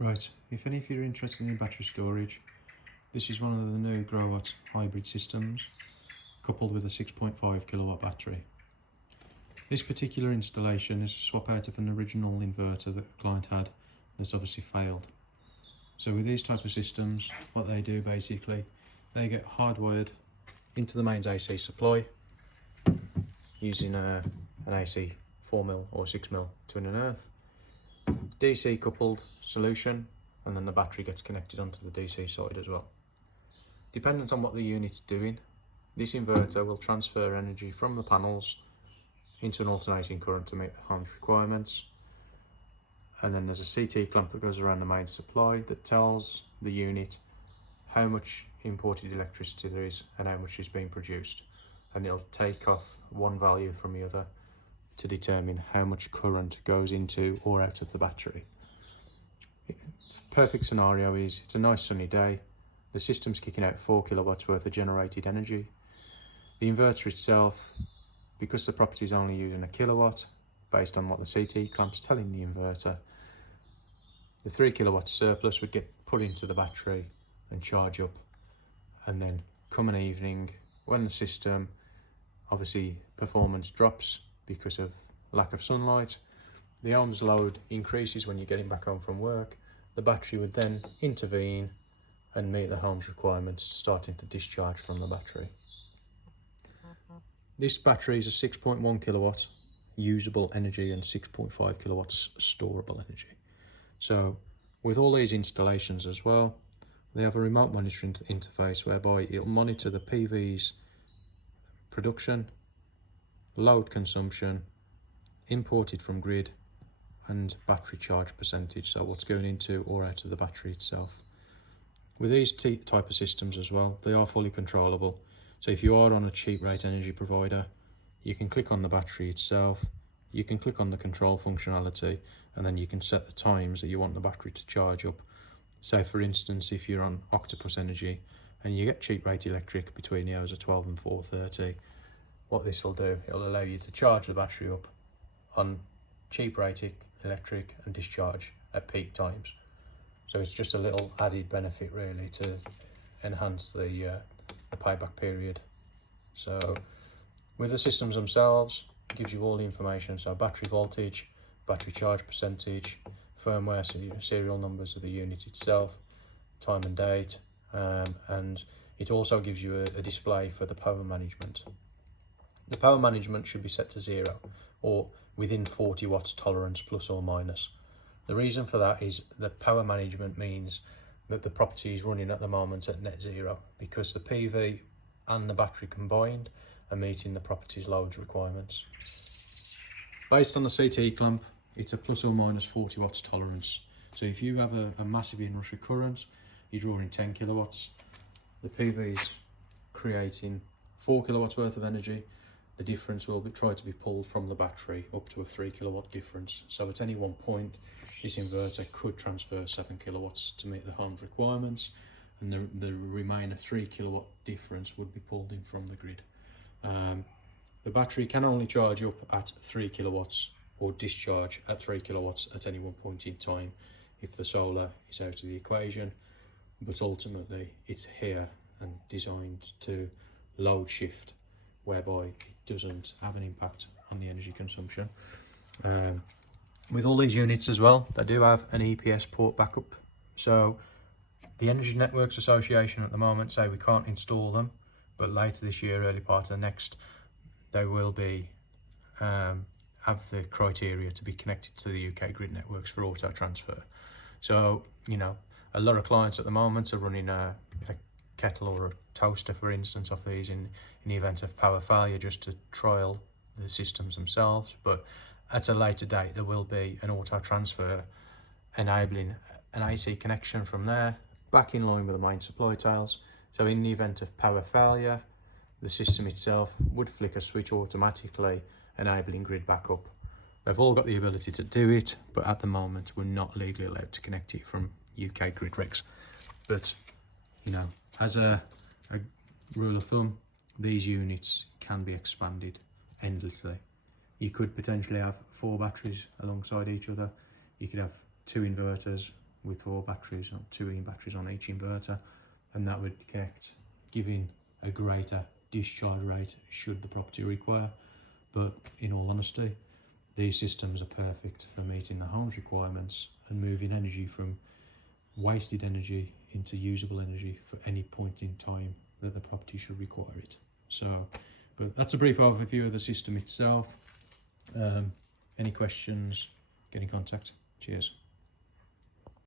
Right, if any of you are interested in battery storage, this is one of the new Growatt hybrid systems, coupled with a 6.5 kilowatt battery. This particular installation is a swap out of an original inverter that the client had that's obviously failed. So with these type of systems, what they do basically, they get hardwired into the mains AC supply using an AC 4mm or 6mm twin and earth, DC coupled solution, and then the battery gets connected onto the DC side as well. Dependent on what the unit's doing, this inverter will transfer energy from the panels into an alternating current to meet the home's requirements. And then there's a CT clamp that goes around the main supply that tells the unit how much imported electricity there is and how much is being produced. And it'll take off one value from the other to determine how much current goes into or out of the battery. Perfect scenario is it's a nice sunny day, the system's kicking out 4 kilowatts worth of generated energy. The inverter itself, because the property is only using a kilowatt, based on what the CT clamp's telling the inverter, the 3 kilowatt surplus would get put into the battery and charge up. And then come an evening, when the system, obviously performance drops because of lack of sunlight, the ohms load increases when you're getting back home from work, the battery would then intervene and meet the home's requirements, starting to discharge from the battery. This battery is a 6.1 kilowatt usable energy and 6.5 kilowatts storable energy. So with all these installations as well, they have a remote monitoring interface whereby it'll monitor the PV's production, load consumption, imported from grid, and battery charge percentage, so what's going into or out of the battery itself. With these type of systems as well, they are fully controllable. So if you are on a cheap rate energy provider, you can click on the battery itself, you can click on the control functionality, and then you can set the times that you want the battery to charge up. So for instance, if you're on Octopus Energy and you get cheap rate electric between the hours of 12 and 4:30, what this will do, it'll allow you to charge the battery up on cheap rate electric and discharge at peak times. So it's just a little added benefit really to enhance the payback period. So with the systems themselves, it gives you all the information, so battery voltage, battery charge percentage, firmware, serial numbers of the unit itself, time and date, and it also gives you a display for the power management. The power management should be set to 0 or within 40 watts tolerance plus or minus. The reason for that is that power management means that the property is running at the moment at net zero because the PV and the battery combined are meeting the property's loads requirements. Based on the CT clamp, it's a plus or minus 40 watts tolerance. So if you have a massive inrush of current, you're drawing 10 kilowatts, the PV is creating 4 kilowatts worth of energy. The difference will be tried to be pulled from the battery up to a 3 kilowatt difference. So at any one point, this inverter could transfer 7 kilowatts to meet the home's requirements, and the remainder 3 kilowatt difference would be pulled in from the grid. The battery can only charge up at 3 kilowatts or discharge at 3 kilowatts at any one point in time if the solar is out of the equation, but ultimately it's here and designed to load shift, whereby it doesn't have an impact on the energy consumption. With all these units as well, they do have an EPS port backup. So the Energy Networks Association at the moment say we can't install them, but later this year, early part of the next, they will be have the criteria to be connected to the UK grid networks for auto transfer. So, you know, a lot of clients at the moment are running a kettle or a toaster, for instance, of these in the event of power failure, just to trial the systems themselves. But at a later date, there will be an auto transfer enabling an AC connection from there back in line with the main supply tails. So in the event of power failure, the system itself would flick a switch automatically, enabling grid backup. They've all got the ability to do it, but at the moment we're not legally allowed to connect it from UK grid regs. But you know, as a rule of thumb, these units can be expanded endlessly. You could potentially have 4 batteries alongside each other. You could have 2 inverters with 4 batteries, 2 batteries on each inverter, and that would connect, giving a greater discharge rate should the property require. But in all honesty, these systems are perfect for meeting the home's requirements and moving energy from wasted energy into usable energy for any point in time that the property should require it. So, but that's a brief overview of the system itself. Any questions, get in contact. Cheers.